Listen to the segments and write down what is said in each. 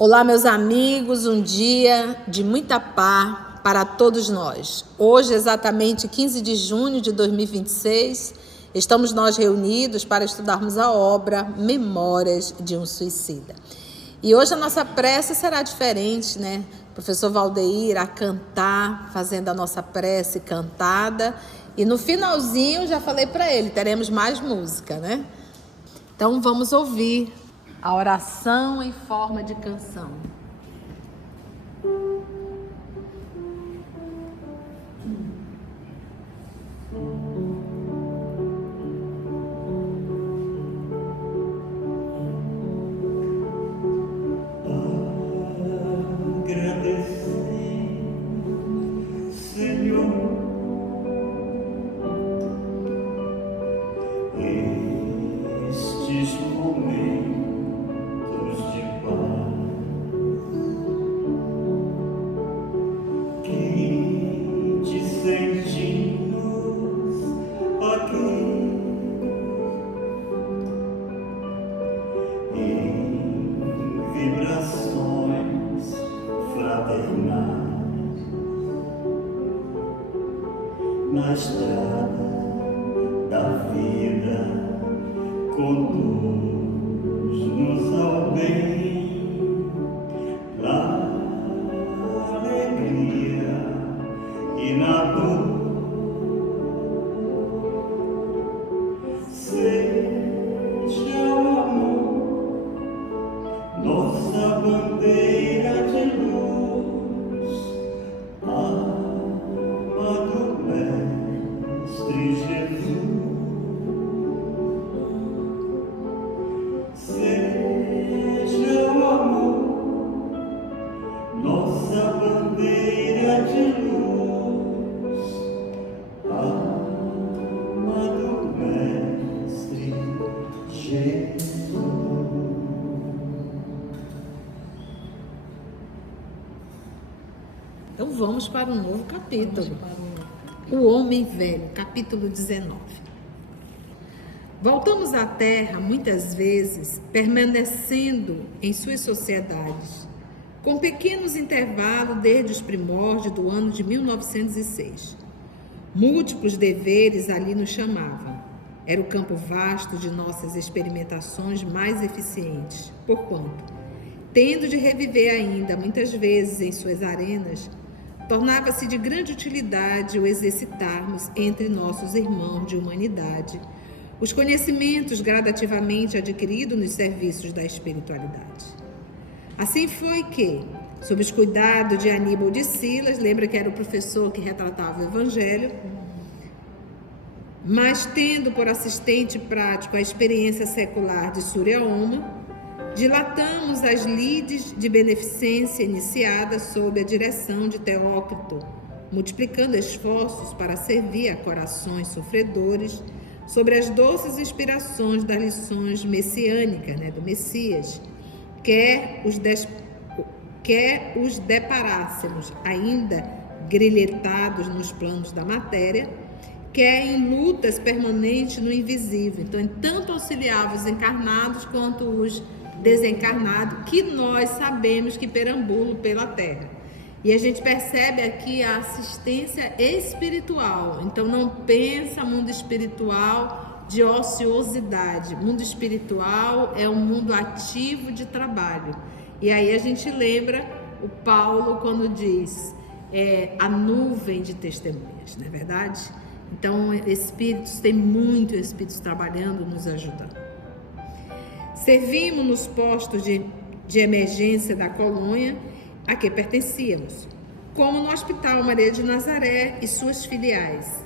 Olá, meus amigos, um dia de muita paz para todos nós. Hoje, exatamente 15 de junho de 2026, estamos nós reunidos para estudarmos a obra Memórias de um Suicida. E hoje a nossa prece será diferente, né? O professor Valdeir irá cantar, fazendo a nossa prece cantada. E no finalzinho, já falei para ele, teremos mais música, né? Então vamos ouvir a oração em forma de canção. Na estrada da vida, conduz-nos ao bem, na alegria e na dor. Seja o amor nossa bandeira de luz. Seja o amor nossa bandeira de luz, amado Mestre Jesus. Então vamos para um novo capítulo. O Homem Velho, capítulo 19. Voltamos à Terra muitas vezes, permanecendo em suas sociedades, com pequenos intervalos desde os primórdios do ano de 1906. Múltiplos deveres ali nos chamavam. Era o campo vasto de nossas experimentações mais eficientes, porquanto, tendo de reviver ainda muitas vezes em suas arenas, tornava-se de grande utilidade o exercitarmos entre nossos irmãos de humanidade os conhecimentos gradativamente adquiridos nos serviços da espiritualidade. Assim foi que, sob os cuidados de Aníbal de Silas, lembra que era o professor que retratava o Evangelho, mas tendo por assistente prático a experiência secular de Surya Oma, dilatamos as lides de beneficência iniciadas sob a direção de Teócrito, multiplicando esforços para servir a corações sofredores sobre as doces inspirações das lições messiânicas, do Messias, quer os deparássemos ainda grilhetados nos planos da matéria, quer em lutas permanentes no invisível. Então, tanto auxiliava os encarnados quanto os desencarnado, que nós sabemos que perambulam pela terra. E a gente percebe aqui a assistência espiritual. Então não pensa mundo espiritual de ociosidade. Mundo espiritual é um mundo ativo de trabalho. E aí a gente lembra o Paulo quando diz a nuvem de testemunhas, não é verdade? Então espíritos, tem muito espíritos trabalhando, nos ajudando. Servimos nos postos de emergência da colônia a que pertencíamos, como no Hospital Maria de Nazaré e suas filiais.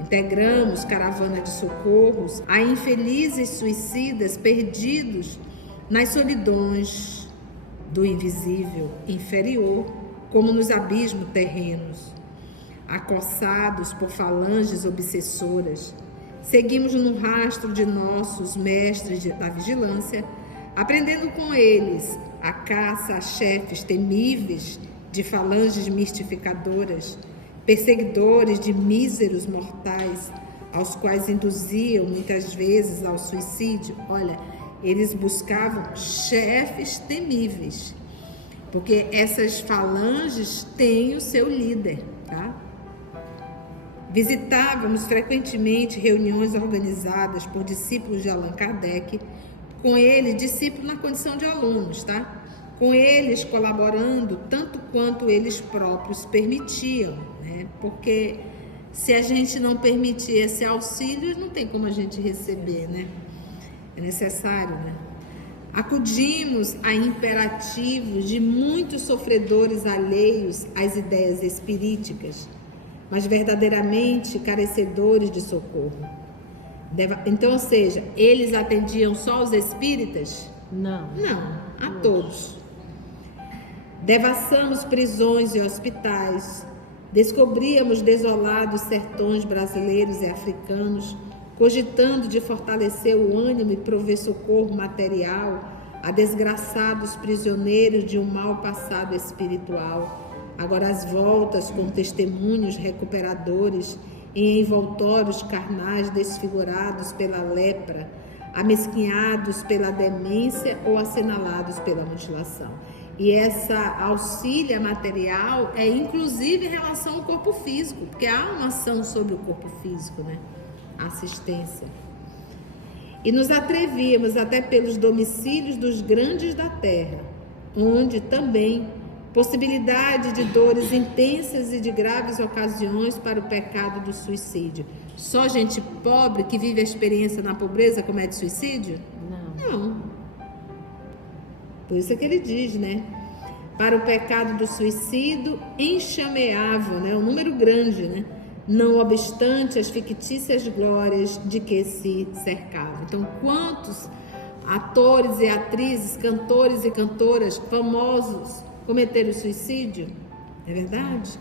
Integramos caravana de socorros a infelizes suicidas perdidos nas solidões do invisível inferior, como nos abismos terrenos. Acossados por falanges obsessoras, seguimos no rastro de nossos mestres da vigilância, aprendendo com eles a caça a chefes temíveis de falanges mistificadoras, perseguidores de míseros mortais, aos quais induziam muitas vezes ao suicídio. Olha, eles buscavam chefes temíveis porque essas falanges têm o seu líder, tá? Visitávamos frequentemente reuniões organizadas por discípulos de Allan Kardec, com ele, discípulos na condição de alunos, tá? Com eles colaborando tanto quanto eles próprios permitiam, né? Porque se a gente não permitir esse auxílio, não tem como a gente receber, né? É necessário, né? Acudimos a imperativos de muitos sofredores alheios às ideias espiríticas, mas verdadeiramente carecedores de socorro. Então, ou seja, eles atendiam só os espíritas? Não. Não, a todos. Devassamos prisões e hospitais, descobríamos desolados sertões brasileiros e africanos, cogitando de fortalecer o ânimo e prover socorro material a desgraçados prisioneiros de um mau passado espiritual, agora às voltas com testemunhos recuperadores em envoltórios carnais desfigurados pela lepra, amesquinhados pela demência ou assinalados pela mutilação. E essa auxília material é inclusive em relação ao corpo físico, porque há uma ação sobre o corpo físico, né? Assistência. E nos atrevíamos até pelos domicílios dos grandes da terra, onde também possibilidade de dores intensas e de graves ocasiões para o pecado do suicídio. Só gente pobre que vive a experiência na pobreza comete suicídio? Não. Por isso é que ele diz, né? Para o pecado do suicídio enxameavam, né? Um número grande, né? Não obstante as fictícias glórias de que se cercavam. Então, quantos atores e atrizes, cantores e cantoras famosos cometeram suicídio? É verdade?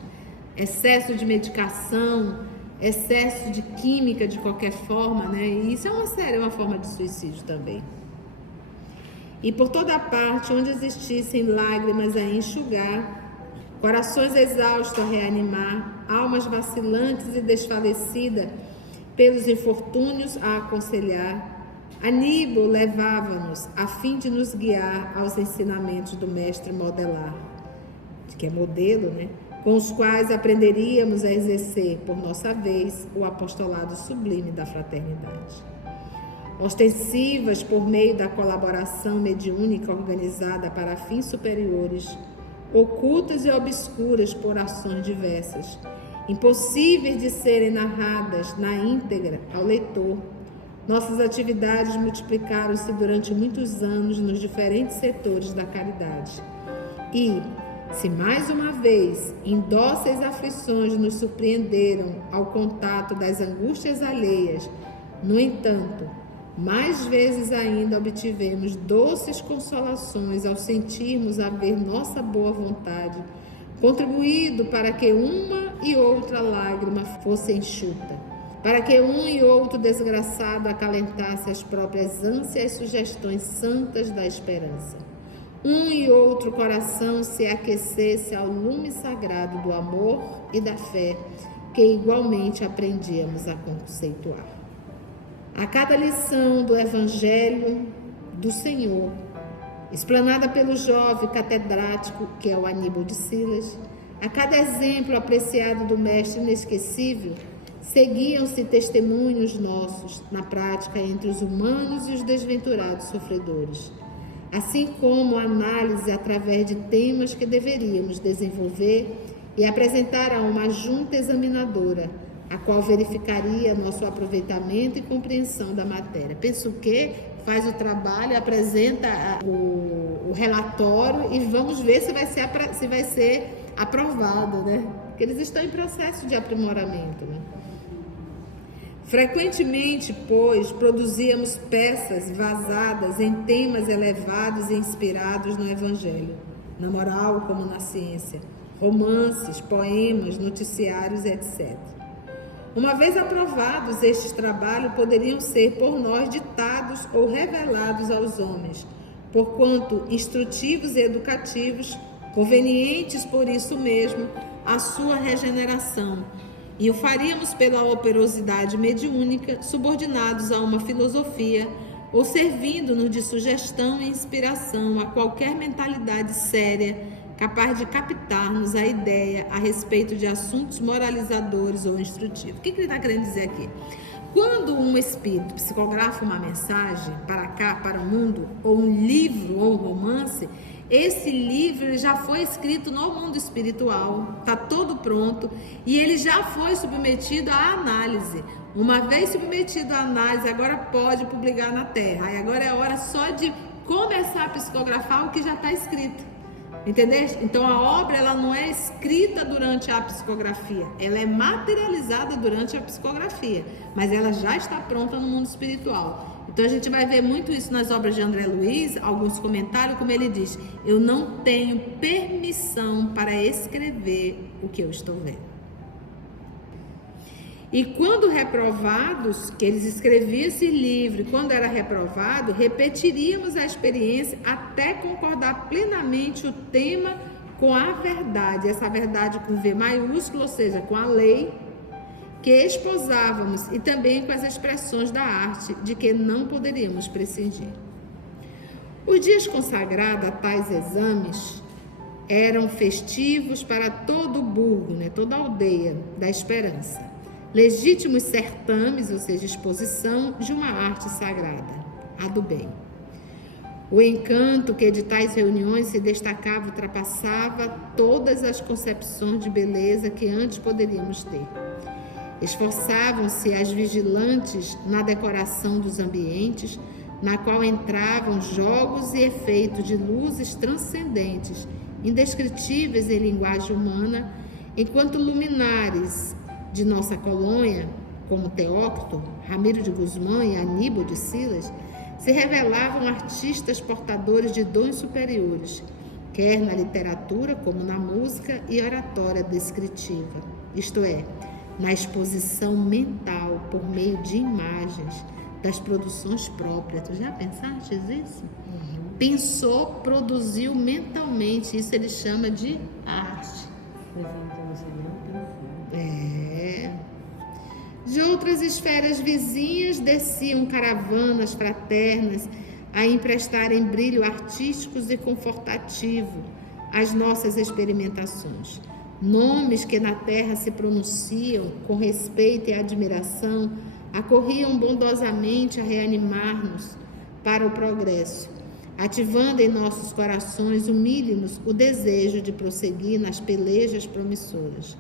Excesso de medicação, excesso de química de qualquer forma, né? E isso é uma forma de suicídio também. E por toda parte, onde existissem lágrimas a enxugar, corações exaustos a reanimar, almas vacilantes e desfalecidas pelos infortúnios a aconselhar, Aníbal levava-nos a fim de nos guiar aos ensinamentos do mestre modelar, que é modelo, né? Com os quais aprenderíamos a exercer, por nossa vez, o apostolado sublime da fraternidade. Ostensivas por meio da colaboração mediúnica organizada para fins superiores, ocultas e obscuras por ações diversas, impossíveis de serem narradas na íntegra ao leitor, nossas atividades multiplicaram-se durante muitos anos nos diferentes setores da caridade. E, se mais uma vez indóceis aflições nos surpreenderam ao contato das angústias alheias, no entanto, mais vezes ainda obtivemos doces consolações ao sentirmos haver nossa boa vontade contribuído para que uma e outra lágrima fosse enxuta, para que um e outro desgraçado acalentasse as próprias ânsias e sugestões santas da esperança. Um e outro coração se aquecesse ao lume sagrado do amor e da fé que igualmente aprendíamos a conceituar. A cada lição do Evangelho do Senhor, explanada pelo jovem catedrático, que é o Aníbal de Silas, a cada exemplo apreciado do Mestre inesquecível, seguiam-se testemunhos nossos na prática entre os humanos e os desventurados sofredores, assim como análise através de temas que deveríamos desenvolver e apresentar a uma junta examinadora, a qual verificaria nosso aproveitamento e compreensão da matéria. Pensa o quê? Faz o trabalho, apresenta o relatório e vamos ver se vai ser aprovado, né? Porque eles estão em processo de aprimoramento, né? Frequentemente, pois, produzíamos peças vazadas em temas elevados e inspirados no Evangelho, na moral como na ciência, romances, poemas, noticiários, etc. Uma vez aprovados, estes trabalhos poderiam ser por nós ditados ou revelados aos homens, porquanto instrutivos e educativos, convenientes por isso mesmo à sua regeneração, e o faríamos pela operosidade mediúnica, subordinados a uma filosofia ou servindo-nos de sugestão e inspiração a qualquer mentalidade séria capaz de captar-nos a ideia a respeito de assuntos moralizadores ou instrutivos. O que ele está querendo dizer aqui? Quando um espírito psicografa uma mensagem para cá, para o mundo, ou um livro ou um romance, esse livro já foi escrito no mundo espiritual, está todo pronto e ele já foi submetido à análise. Uma vez submetido à análise, agora pode publicar na Terra. Aí agora é hora só de começar a psicografar o que já está escrito. Entendeu? Então a obra ela não é escrita durante a psicografia, ela é materializada durante a psicografia, mas ela já está pronta no mundo espiritual. Então a gente vai ver muito isso nas obras de André Luiz, alguns comentários, como ele diz: eu não tenho permissão para escrever o que eu estou vendo. E quando reprovados, que eles escreviam esse livro, quando era reprovado, repetiríamos a experiência até concordar plenamente o tema com a verdade, essa verdade com V maiúsculo, ou seja, com a lei que esposávamos e também com as expressões da arte de que não poderíamos prescindir. Os dias consagrados a tais exames eram festivos para todo o burgo, toda a aldeia da esperança. Legítimos certames, ou seja, exposição de uma arte sagrada, a do bem. O encanto que de tais reuniões se destacava ultrapassava todas as concepções de beleza que antes poderíamos ter. Esforçavam-se as vigilantes na decoração dos ambientes, na qual entravam jogos e efeitos de luzes transcendentes, indescritíveis em linguagem humana, enquanto luminares de nossa colônia, como Teócrito, Ramiro de Guzmán e Aníbal de Silas, se revelavam artistas portadores de dons superiores, quer na literatura como na música e oratória descritiva, isto é, na exposição mental por meio de imagens das produções próprias. Tu já pensaste isso? Pensou, produziu mentalmente, isso ele chama de arte. De outras esferas vizinhas desciam caravanas fraternas a emprestarem brilho artísticos e confortativo às nossas experimentações. Nomes que na terra se pronunciam com respeito e admiração acorriam bondosamente a reanimar-nos para o progresso, ativando em nossos corações humílimos o desejo de prosseguir nas pelejas promissoras.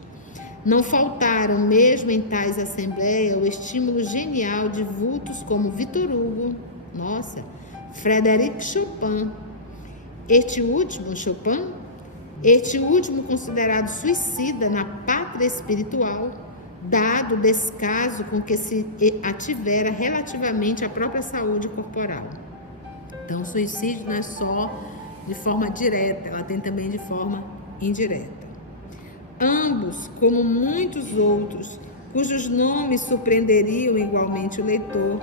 Não faltaram, mesmo em tais assembleias, o estímulo genial de vultos como Victor Hugo, Frédéric Chopin. Este último considerado suicida na pátria espiritual, dado o descaso com que se ativera relativamente à própria saúde corporal. Então, o suicídio não é só de forma direta, ela tem também de forma indireta. Ambos, como muitos outros, cujos nomes surpreenderiam igualmente o leitor,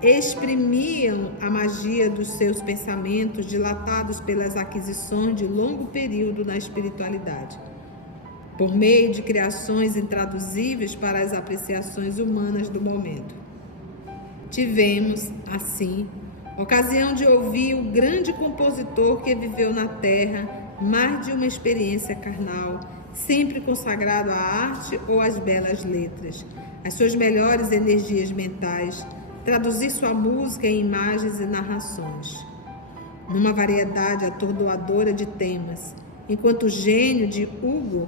exprimiam a magia dos seus pensamentos dilatados pelas aquisições de longo período na espiritualidade, por meio de criações intraduzíveis para as apreciações humanas do momento. Tivemos, assim, ocasião de ouvir o grande compositor que viveu na terra mais de uma experiência carnal, sempre consagrado à arte ou às belas letras, às suas melhores energias mentais, traduzir sua música em imagens e narrações, numa variedade atordoadora de temas, enquanto o gênio de Hugo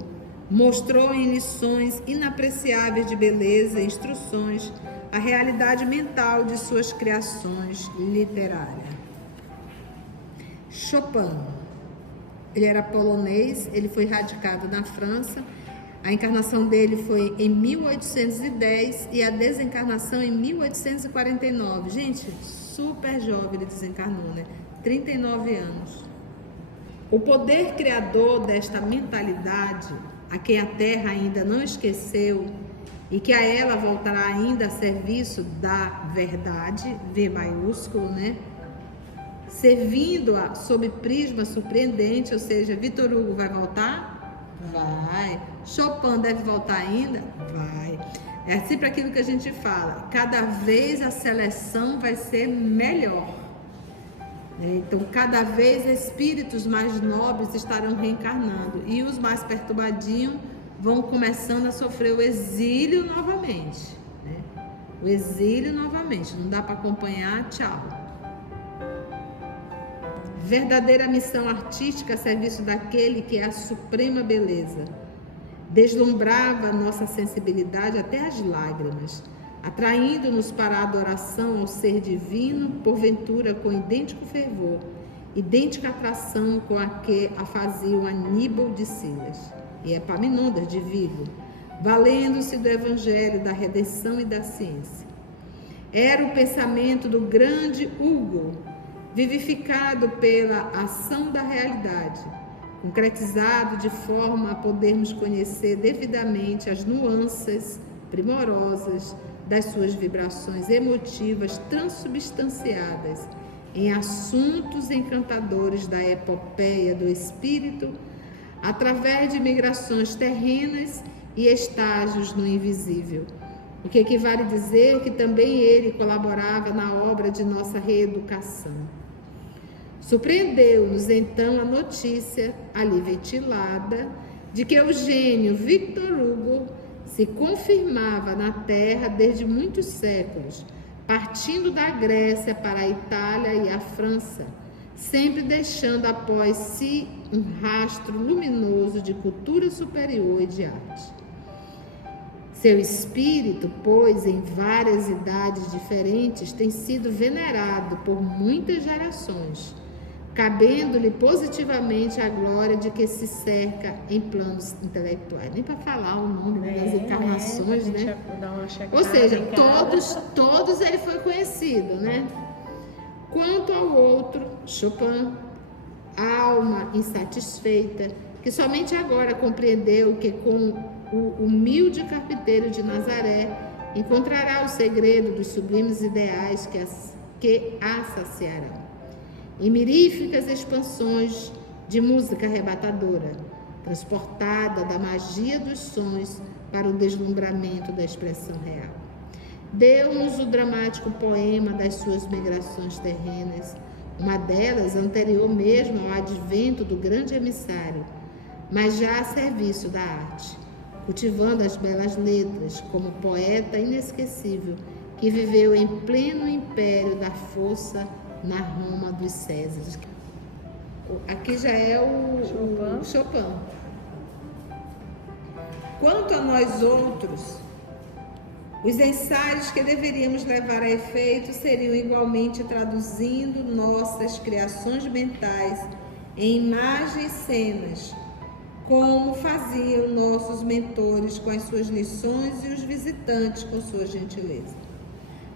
mostrou em lições inapreciáveis de beleza e instruções a realidade mental de suas criações literárias. Chopin. Ele era polonês, ele foi radicado na França. A encarnação dele foi em 1810 e a desencarnação em 1849. Gente, super jovem ele desencarnou, 39 anos. O poder criador desta mentalidade, a quem a Terra ainda não esqueceu e que a ela voltará ainda a serviço da verdade, V maiúsculo, servindo-a sob prisma surpreendente, ou seja, Victor Hugo vai voltar? Vai. Chopin deve voltar ainda? Vai. É sempre aquilo que a gente fala, cada vez a seleção vai ser melhor. Então, cada vez espíritos mais nobres estarão reencarnando e os mais perturbadinhos vão começando a sofrer o exílio novamente, né? O exílio novamente, não dá para acompanhar, tchau. Verdadeira missão artística a serviço daquele que é a suprema beleza. Deslumbrava nossa sensibilidade até as lágrimas, atraindo-nos para a adoração ao ser divino, porventura com idêntico fervor, idêntica atração com a que a faziam Aníbal de Silas e Epaminondas de Vigo, valendo-se do evangelho, da redenção e da ciência. Era o pensamento do grande Hugo, vivificado pela ação da realidade, concretizado de forma a podermos conhecer devidamente as nuances primorosas das suas vibrações emotivas transubstanciadas em assuntos encantadores da epopeia do espírito, através de migrações terrenas e estágios no invisível. O que equivale dizer que também ele colaborava na obra de nossa reeducação. Surpreendeu-nos então a notícia, ali ventilada, de que o gênio Victor Hugo se confirmava na Terra desde muitos séculos, partindo da Grécia para a Itália e a França, sempre deixando após si um rastro luminoso de cultura superior e de arte. Seu espírito, pois, em várias idades diferentes, tem sido venerado por muitas gerações, cabendo-lhe positivamente a glória de que se cerca em planos intelectuais. Nem para falar o nome das encarnações, né? Ou seja, todos ele foi conhecido, né? Quanto ao outro, Chopin, alma insatisfeita, que somente agora compreendeu que com o humilde carpinteiro de Nazaré encontrará o segredo dos sublimes ideais que a saciarão. Em miríficas expansões de música arrebatadora, transportada da magia dos sons para o deslumbramento da expressão real. Deu-nos o dramático poema das suas migrações terrenas, uma delas anterior mesmo ao advento do grande emissário, mas já a serviço da arte, cultivando as belas letras como poeta inesquecível que viveu em pleno império da força na Roma dos Césares. Aqui já é o Chopin. Quanto a nós outros, os ensaios que deveríamos levar a efeito seriam igualmente traduzindo nossas criações mentais em imagens e cenas, como faziam nossos mentores com as suas lições e os visitantes com sua gentileza.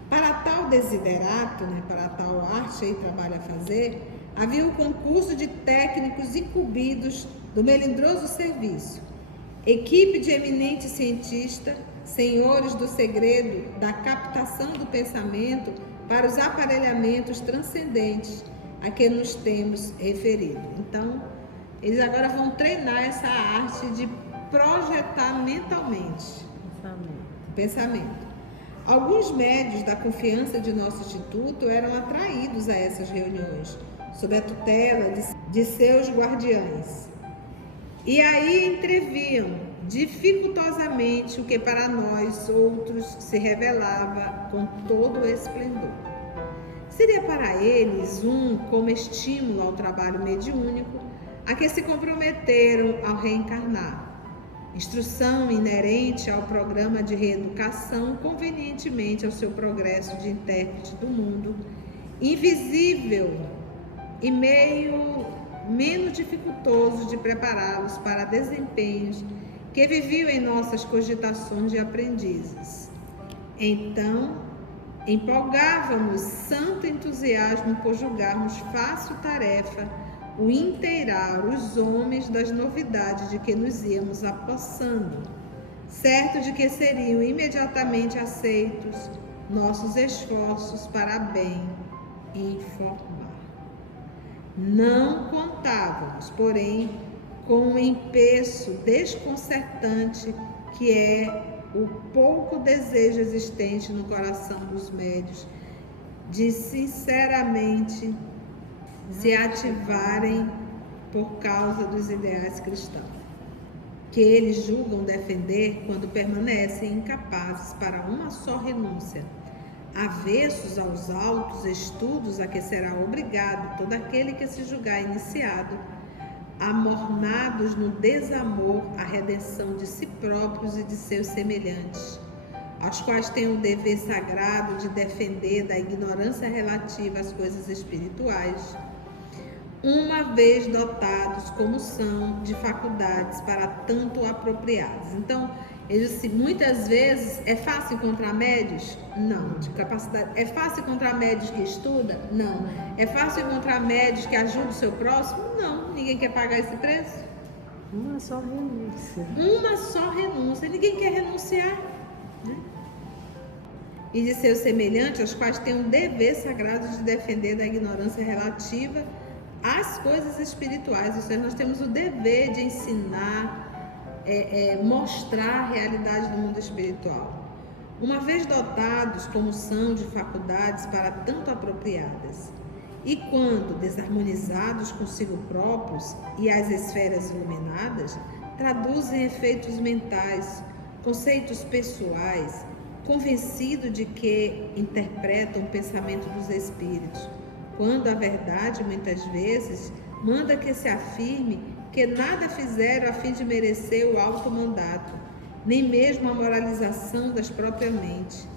Para tal desiderato, para tal arte e trabalho a fazer, havia um concurso de técnicos incumbidos do melindroso serviço, equipe de eminentes cientistas, senhores do segredo da captação do pensamento para os aparelhamentos transcendentes a que nos temos referido. Então, eles agora vão treinar essa arte de projetar mentalmente o pensamento. Alguns médios da confiança de nosso instituto eram atraídos a essas reuniões, sob a tutela de seus guardiães. E aí entreviam dificultosamente o que para nós outros se revelava com todo o esplendor. Seria para eles como estímulo ao trabalho mediúnico a que se comprometeram ao reencarnar. Instrução inerente ao programa de reeducação convenientemente ao seu progresso de intérprete do mundo, invisível e menos dificultoso de prepará-los para desempenhos que viviam em nossas cogitações de aprendizes. Então, empolgávamos santo entusiasmo por julgarmos fácil tarefa o inteirar os homens das novidades de que nos íamos apossando, certo de que seriam imediatamente aceitos nossos esforços para bem informar. Não contávamos, porém, com um empeço desconcertante que é o pouco desejo existente no coração dos médios de sinceramente se ativarem por causa dos ideais cristãos, que eles julgam defender quando permanecem incapazes para uma só renúncia, avessos aos altos estudos a que será obrigado todo aquele que se julgar iniciado, amornados no desamor à redenção de si próprios e de seus semelhantes, aos quais têm o dever sagrado de defender da ignorância relativa às coisas espirituais, uma vez dotados como são de faculdades para tanto apropriadas. Então, ele disse, muitas vezes é fácil encontrar médios? Não. De capacidade. É fácil encontrar médios que estudam? Não. É fácil encontrar médios que ajudam o seu próximo? Não. Ninguém quer pagar esse preço? Uma só renúncia. Uma só renúncia. Ninguém quer renunciar, né? E de seus semelhantes, aos quais tem um dever sagrado de defender da ignorância relativa às coisas espirituais. Ou seja, nós temos o dever de ensinar, mostrar a realidade do mundo espiritual. Uma vez dotados como são de faculdades para tanto apropriadas, e quando desarmonizados consigo próprios e as esferas iluminadas, traduzem efeitos mentais, conceitos pessoais, convencido de que interpretam o pensamento dos espíritos, quando a verdade, muitas vezes, manda que se afirme que nada fizeram a fim de merecer o alto mandato, nem mesmo a moralização das próprias mentes.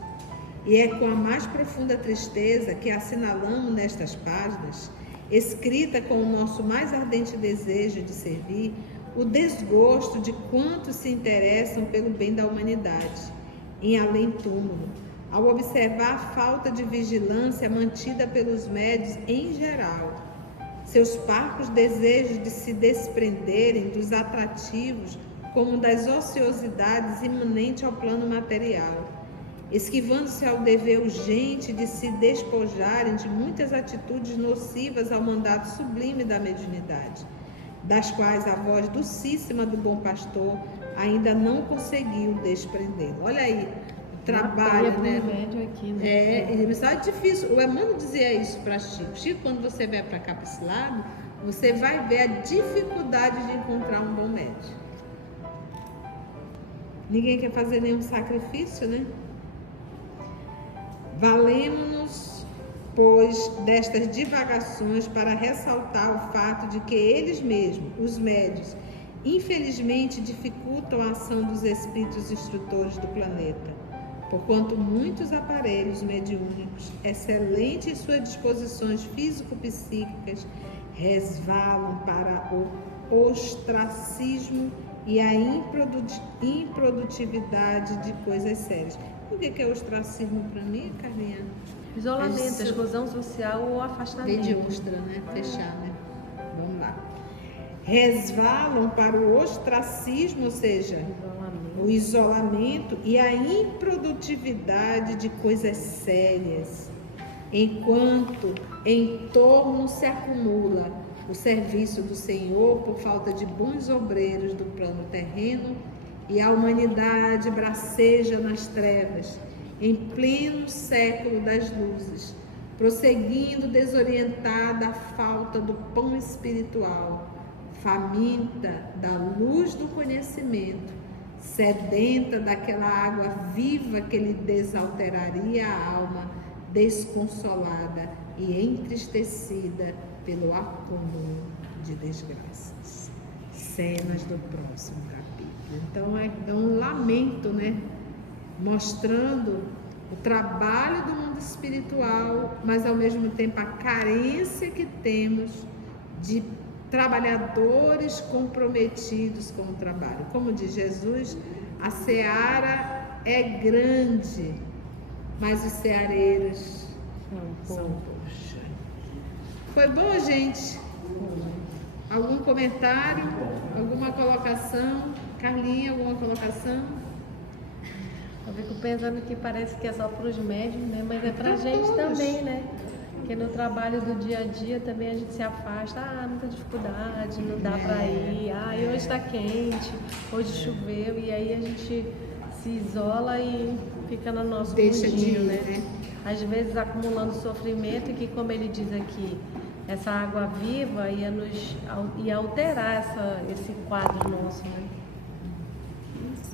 E é com a mais profunda tristeza que assinalamos nestas páginas, escrita com o nosso mais ardente desejo de servir, o desgosto de quantos se interessam pelo bem da humanidade, em além-túmulo, ao observar a falta de vigilância mantida pelos médios em geral, seus parcos desejos de se desprenderem dos atrativos como das ociosidades imanentes ao plano material, esquivando-se ao dever urgente de se despojarem de muitas atitudes nocivas ao mandato sublime da mediunidade, das quais a voz docíssima do bom pastor ainda não conseguiu desprender. Olha aí, o trabalho, né? Aqui, né? É difícil. O Emmanuel dizia isso para Chico. Chico, quando você vier para cá, para esse lado, você vai ver a dificuldade de encontrar um bom médico. Ninguém quer fazer nenhum sacrifício, né? Valemo-nos, pois, destas divagações para ressaltar o fato de que eles mesmos, os médios, infelizmente dificultam a ação dos espíritos instrutores do planeta, porquanto muitos aparelhos mediúnicos, excelentes em suas disposições físico-psíquicas, resvalam para o ostracismo e a improdutividade de coisas sérias. O que é ostracismo para mim, Carlinha? Isolamento, exclusão social ou afastamento. De ostra, né? Fechar, né? Vamos lá. Resvalam para o ostracismo, ou seja, o isolamento e a improdutividade de coisas sérias, enquanto em torno se acumula o serviço do Senhor por falta de bons obreiros do plano terreno e a humanidade braceja nas trevas, em pleno século das luzes, prosseguindo desorientada à falta do pão espiritual, faminta da luz do conhecimento, sedenta daquela água viva que lhe desalteraria a alma, desconsolada e entristecida pelo acúmulo de desgraças. Cenas do próximo capítulo. Então é um lamento, né? Mostrando o trabalho do mundo espiritual, mas ao mesmo tempo a carência que temos de trabalhadores comprometidos com o trabalho. Como diz Jesus, a seara é grande, mas os ceareiros são poucos. Foi bom, gente? Algum comentário? Alguma colocação? Carlinha, alguma colocação? Eu fico pensando que parece que é só para os médios, né? Mas é para a gente também, né? Porque no trabalho do dia a dia também a gente se afasta, muita dificuldade, não dá para ir, e hoje está quente, hoje choveu, e aí a gente se isola e fica no nosso mundinho, né? Às vezes acumulando sofrimento, e que, como ele diz aqui, essa água viva ia alterar esse quadro nosso, né?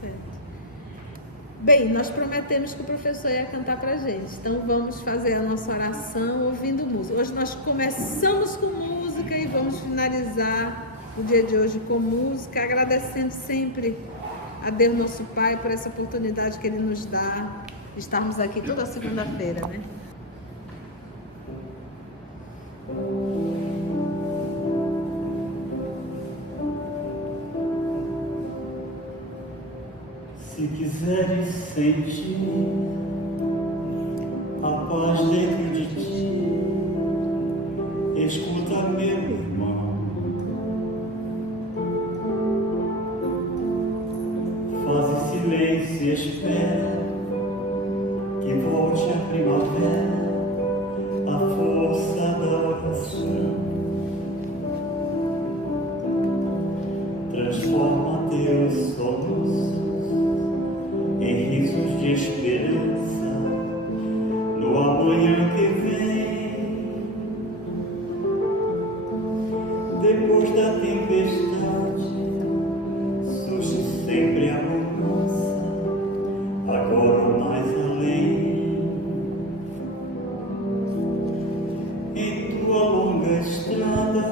Certo. Bem, nós prometemos que o professor ia cantar pra gente, então vamos fazer a nossa oração ouvindo música. Hoje nós começamos com música e vamos finalizar o dia de hoje com música, agradecendo sempre a Deus nosso Pai por essa oportunidade que Ele nos dá de estarmos aqui toda segunda-feira, né? Se quiseres sentir a paz dentro de ti, escuta, meu irmão, faz silêncio e espera que volte a primavera, a força da oração transforma teus soluços em risos de esperança no amanhã que vem. Depois da tempestade surge sempre a bonança, agora mais além. Em tua longa estrada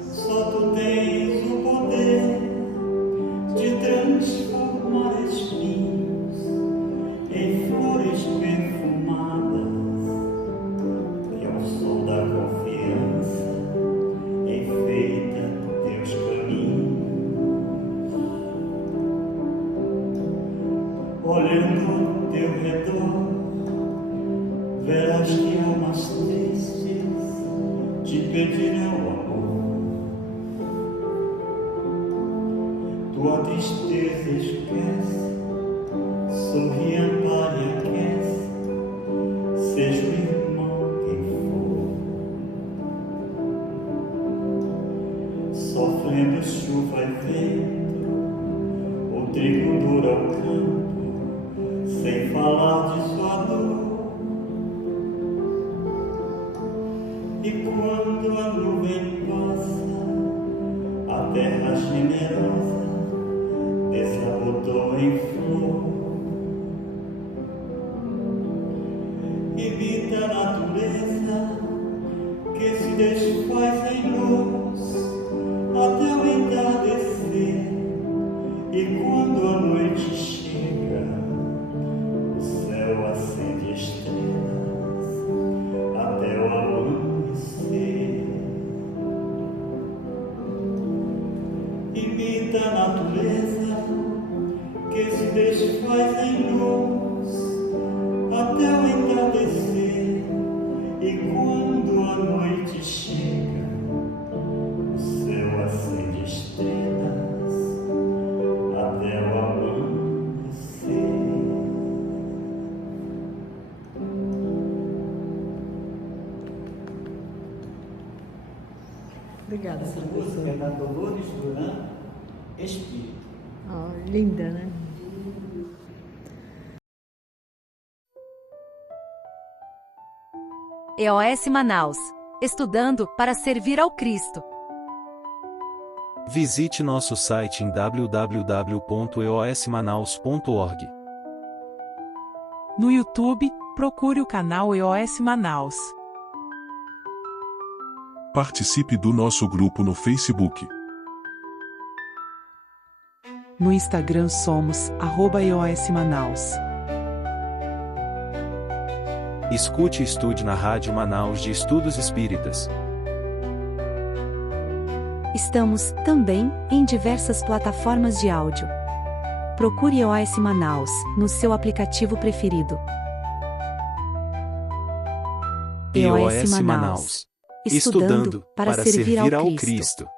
só tu tens o poder de transformar espinhos em flores perfumadas, que ao som da confiança enfeita teus caminhos. Olhando ao teu redor, verás que almas tristes te pedirão amor. Tua tristeza esquece, sorri, ampare e aquece, seja o irmão quem for. Sofrendo chuva e vento, o trigo dura ao campo, sem falar de sua dor. E quando a nuvem passa, a terra generosa desabotou em flor. Imita a natureza que se desfaz em luz até o entardecer. E quando a noite chega, o céu acende estrelas até o amanhecer. Imita a natureza que se desfaz em luz até o entardecer. E quando a noite chega, o céu acende estrelas até o amanhecer. Obrigada, Essa música professor. é da Dolores Duran, Espírito. Oh, linda, né? EOS Manaus. Estudando para servir ao Cristo. Visite nosso site em www.eosmanaus.org. No YouTube, procure o canal EOS Manaus. Participe do nosso grupo no Facebook. No Instagram somos @EOS Manaus. Escute e estude na Rádio Manaus de Estudos Espíritas. Estamos, também, em diversas plataformas de áudio. Procure EOS Manaus, no seu aplicativo preferido. EOS Manaus. Estudando para servir ao Cristo.